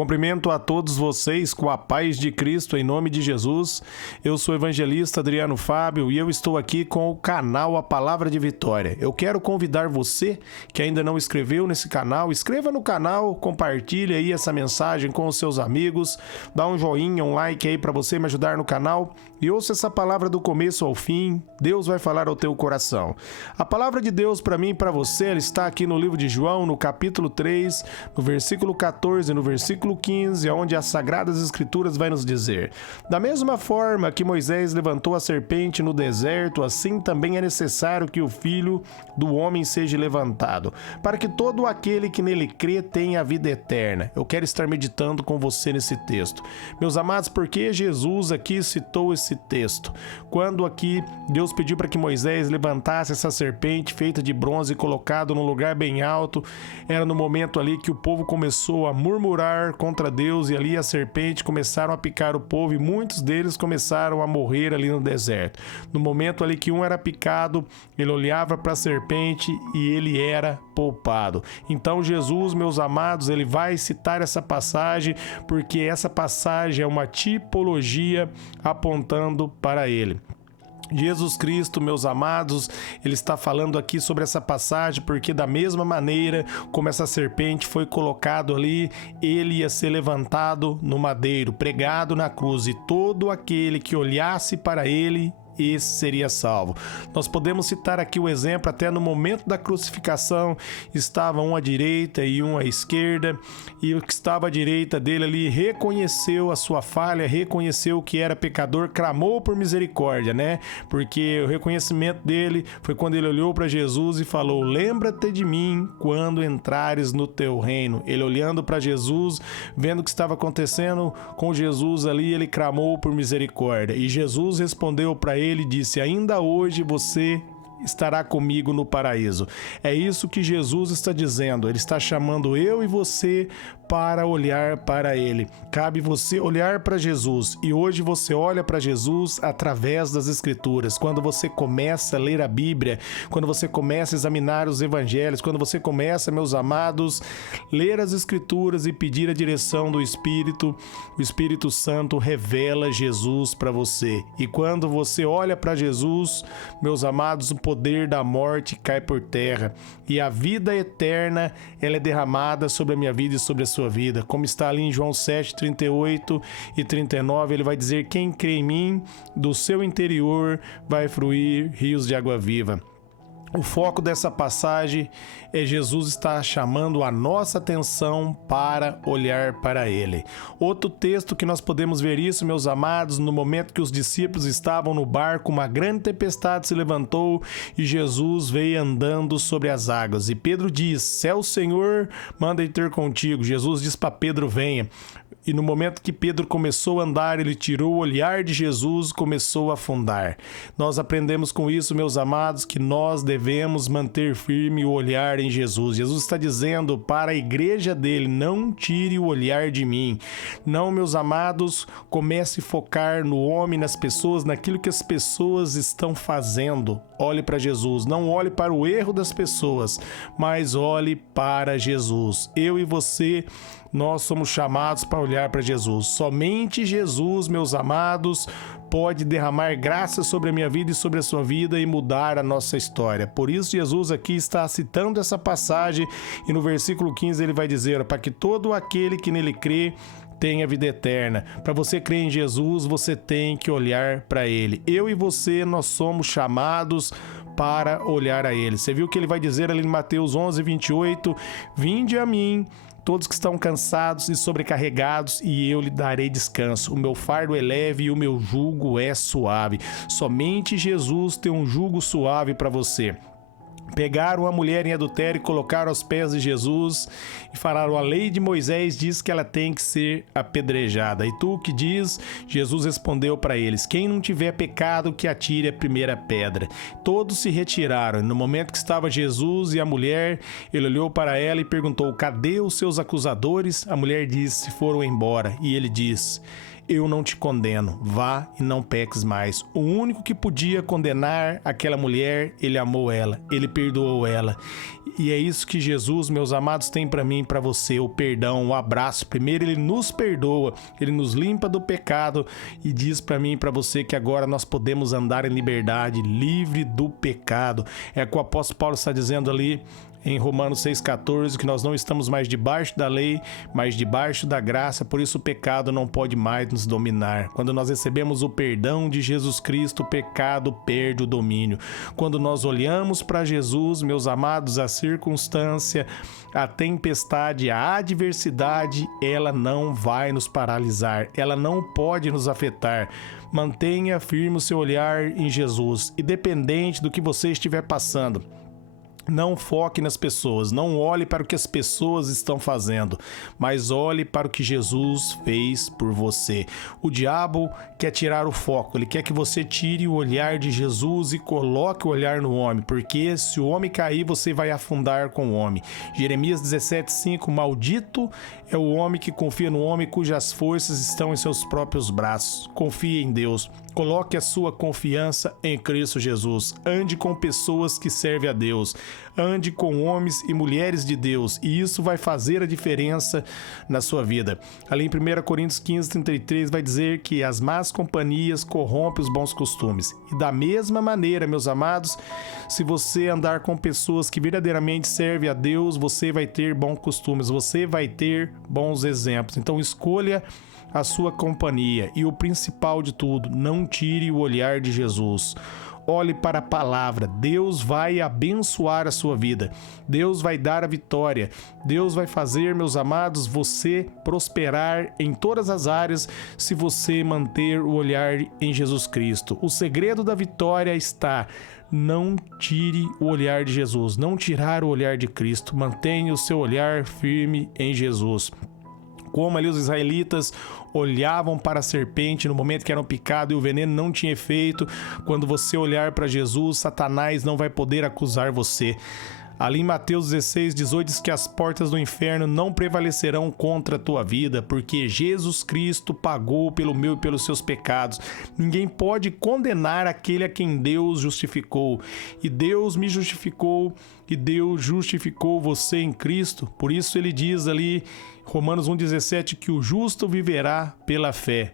Cumprimento a todos vocês com a paz de Cristo em nome de Jesus. Eu sou o evangelista Adriano Fábio e eu estou aqui com o canal A Palavra de Vitória. Eu quero convidar você que ainda não inscreveu nesse canal, inscreva no canal, compartilhe aí essa mensagem com os seus amigos, dá um joinha, um like aí para você me ajudar no canal e ouça essa palavra do começo ao fim. Deus vai falar ao teu coração. A palavra de Deus para mim e para você, ela está aqui no livro de João, no capítulo 3, no versículo 14, no versículo 15, onde as Sagradas Escrituras vai nos dizer: da mesma forma que Moisés levantou a serpente no deserto, assim também é necessário que o Filho do Homem seja levantado, para que todo aquele que nele crê tenha a vida eterna. Eu quero estar meditando com você nesse texto. Meus amados, por que Jesus aqui citou esse texto? Quando aqui Deus pediu para que Moisés levantasse essa serpente feita de bronze e colocado num lugar bem alto, era no momento ali que o povo começou a murmurar contra Deus e ali a serpente começaram a picar o povo e muitos deles começaram a morrer ali no deserto. No momento ali que um era picado, ele olhava para a serpente e ele era poupado. Então Jesus, meus amados, ele vai citar essa passagem porque essa passagem é uma tipologia apontando para ele. Jesus Cristo, meus amados, ele está falando aqui sobre essa passagem porque da mesma maneira como essa serpente foi colocado ali, ele ia ser levantado no madeiro, pregado na cruz, e todo aquele que olhasse para ele, esse seria salvo. Nós podemos citar aqui o exemplo, até no momento da crucificação, estava um à direita e um à esquerda, e o que estava à direita dele ali reconheceu a sua falha, reconheceu que era pecador, clamou por misericórdia, né? Porque o reconhecimento dele foi quando ele olhou para Jesus e falou: lembra-te de mim quando entrares no teu reino. Ele olhando para Jesus, vendo o que estava acontecendo com Jesus ali, ele clamou por misericórdia, e Jesus respondeu para ele, disse: ainda hoje você estará comigo no paraíso. É isso que Jesus está dizendo. Ele está chamando eu e você para olhar para Ele. Cabe você olhar para Jesus, e hoje você olha para Jesus através das Escrituras. Quando você começa a ler a Bíblia, quando você começa a examinar os Evangelhos, quando você começa, meus amados, ler as Escrituras e pedir a direção do Espírito, o Espírito Santo revela Jesus para você. E quando você olha para Jesus, meus amados, o poder da morte cai por terra e a vida eterna, ela é derramada sobre a minha vida e sobre a sua vida. Como está ali em João 7, 38 e 39, ele vai dizer: quem crê em mim, do seu interior vai fluir rios de água viva. O foco dessa passagem é Jesus está chamando a nossa atenção para olhar para Ele. Outro texto que nós podemos ver isso, meus amados, no momento que os discípulos estavam no barco, uma grande tempestade se levantou e Jesus veio andando sobre as águas. E Pedro diz: se é o Senhor, manda ir ter contigo. Jesus diz para Pedro: venha. E no momento que Pedro começou a andar, ele tirou o olhar de Jesus, começou a afundar. Nós aprendemos com isso, meus amados, que nós devemos manter firme o olhar em Jesus. Jesus está dizendo para a igreja dele: não tire o olhar de mim. Não, meus amados, comece a focar no homem, nas pessoas, naquilo que as pessoas estão fazendo. Olhe para Jesus. Não olhe para o erro das pessoas, mas olhe para Jesus. Eu e você, nós somos chamados para olhar para Jesus. Somente Jesus, meus amados, pode derramar graça sobre a minha vida e sobre a sua vida e mudar a nossa história. Por isso Jesus aqui está citando essa passagem e no versículo 15 ele vai dizer: para que todo aquele que nele crê tenha vida eterna. Para você crer em Jesus, você tem que olhar para Ele. Eu e você, nós somos chamados para olhar a Ele. Você viu que ele vai dizer ali em Mateus 11, 28, vinde a mim, todos que estão cansados e sobrecarregados, e eu lhe darei descanso. O meu fardo é leve e o meu jugo é suave. Somente Jesus tem um jugo suave para você. Pegaram a mulher em adultério e colocaram aos pés de Jesus e falaram: a lei de Moisés diz que ela tem que ser apedrejada. E tu o que diz? Jesus respondeu para eles: quem não tiver pecado, que atire a primeira pedra. Todos se retiraram. No momento que estava Jesus e a mulher, ele olhou para ela e perguntou: cadê os seus acusadores? A mulher disse: foram embora. E ele disse: eu não te condeno, vá e não peques mais. O único que podia condenar aquela mulher, ele amou ela, ele perdoou ela. E é isso que Jesus, meus amados, tem para mim e para você, o perdão, o abraço. Primeiro ele nos perdoa, ele nos limpa do pecado e diz para mim e para você que agora nós podemos andar em liberdade, livre do pecado. É o que o apóstolo Paulo está dizendo ali em Romanos 6,14, que nós não estamos mais debaixo da lei, mas debaixo da graça, por isso o pecado não pode mais nos dominar. Quando nós recebemos o perdão de Jesus Cristo, o pecado perde o domínio. Quando nós olhamos para Jesus, meus amados, a circunstância, a tempestade, a adversidade, ela não vai nos paralisar, ela não pode nos afetar. Mantenha firme o seu olhar em Jesus, independente do que você estiver passando. Não foque nas pessoas, não olhe para o que as pessoas estão fazendo, mas olhe para o que Jesus fez por você. O diabo quer tirar o foco, ele quer que você tire o olhar de Jesus e coloque o olhar no homem, porque se o homem cair, você vai afundar com o homem. Jeremias 17,5, maldito é o homem que confia no homem cujas forças estão em seus próprios braços. Confie em Deus, coloque a sua confiança em Cristo Jesus, ande com pessoas que servem a Deus, ande com homens e mulheres de Deus, e isso vai fazer a diferença na sua vida. Ali em 1 Coríntios 15:33 vai dizer que as más companhias corrompem os bons costumes. E da mesma maneira, meus amados, se você andar com pessoas que verdadeiramente servem a Deus, você vai ter bons costumes, você vai ter bons exemplos. Então escolha a sua companhia e o principal de tudo, não tire o olhar de Jesus. Olhe para a palavra, Deus vai abençoar a sua vida, Deus vai dar a vitória, Deus vai fazer, meus amados, você prosperar em todas as áreas se você manter o olhar em Jesus Cristo. O segredo da vitória está: não tire o olhar de Jesus, não tirar o olhar de Cristo, mantenha o seu olhar firme em Jesus. Como ali os israelitas olhavam para a serpente no momento que eram picados e o veneno não tinha efeito, quando você olhar para Jesus, Satanás não vai poder acusar você. Ali em Mateus 16:18 diz que as portas do inferno não prevalecerão contra a tua vida, porque Jesus Cristo pagou pelo meu e pelos seus pecados. Ninguém pode condenar aquele a quem Deus justificou. E Deus me justificou, e Deus justificou você em Cristo. Por isso ele diz ali, Romanos 1,17, que o justo viverá pela fé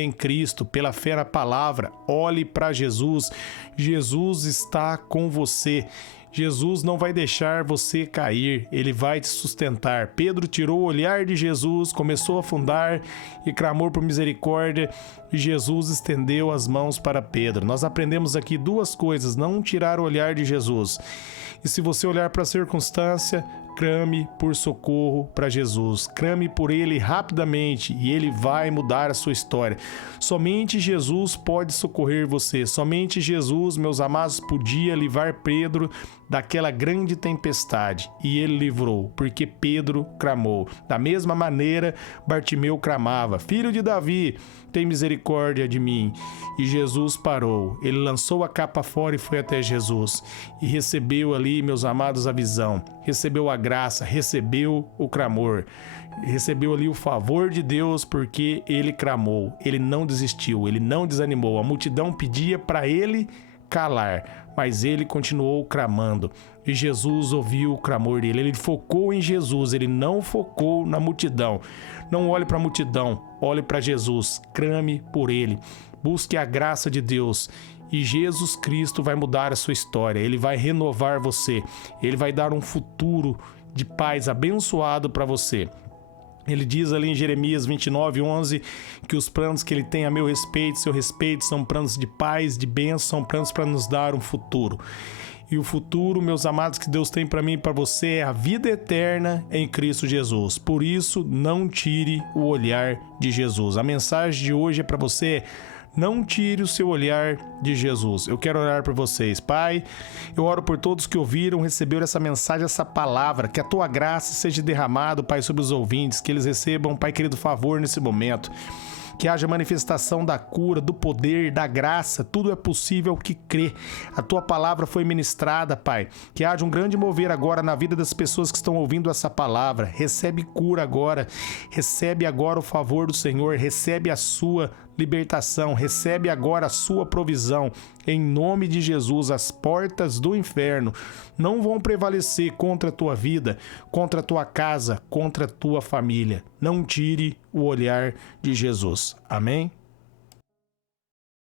em Cristo, pela fé na palavra. Olhe para Jesus, Jesus está com você. Jesus não vai deixar você cair, ele vai te sustentar. Pedro tirou o olhar de Jesus, começou a afundar e clamou por misericórdia, e Jesus estendeu as mãos para Pedro. Nós aprendemos aqui duas coisas: não tirar o olhar de Jesus. E se você olhar para a circunstância, clame por socorro para Jesus, clame por ele rapidamente e ele vai mudar a sua história. Somente Jesus pode socorrer você, somente Jesus, meus amados, podia livrar Pedro daquela grande tempestade, e ele livrou, porque Pedro clamou. Da mesma maneira, Bartimeu clamava: Filho de Davi, tem misericórdia de mim. E Jesus parou, ele lançou a capa fora e foi até Jesus, e recebeu ali, meus amados, a visão, recebeu a graça, recebeu o clamor, recebeu ali o favor de Deus, porque ele clamou, ele não desistiu, ele não desanimou. A multidão pedia para ele calar, mas ele continuou clamando, e Jesus ouviu o clamor dele. Ele focou em Jesus, ele não focou na multidão. Não olhe para a multidão, olhe para Jesus, clame por ele, busque a graça de Deus, e Jesus Cristo vai mudar a sua história, ele vai renovar você, ele vai dar um futuro de paz abençoado para você. Ele diz ali em Jeremias 29:11 que os planos que ele tem a meu respeito, seu respeito, são planos de paz, de bênção, são planos para nos dar um futuro. E o futuro, meus amados, que Deus tem para mim e para você é a vida eterna em Cristo Jesus. Por isso, não tire o olhar de Jesus. A mensagem de hoje é para você: não tire o seu olhar de Jesus. Eu quero orar por vocês. Pai, eu oro por todos que ouviram, receberam essa mensagem, essa palavra, que a tua graça seja derramada, Pai, sobre os ouvintes, que eles recebam, Pai querido, favor nesse momento. que haja manifestação da cura, do poder, da graça, tudo é possível ao que crê. A tua palavra foi ministrada, Pai, que haja um grande mover agora na vida das pessoas que estão ouvindo essa palavra. Recebe cura agora, recebe agora o favor do Senhor, recebe a sua libertação, recebe agora a sua provisão. Em nome de Jesus, as portas do inferno não vão prevalecer contra a tua vida, contra a tua casa, contra a tua família. Não tire o olhar de Jesus. Amém?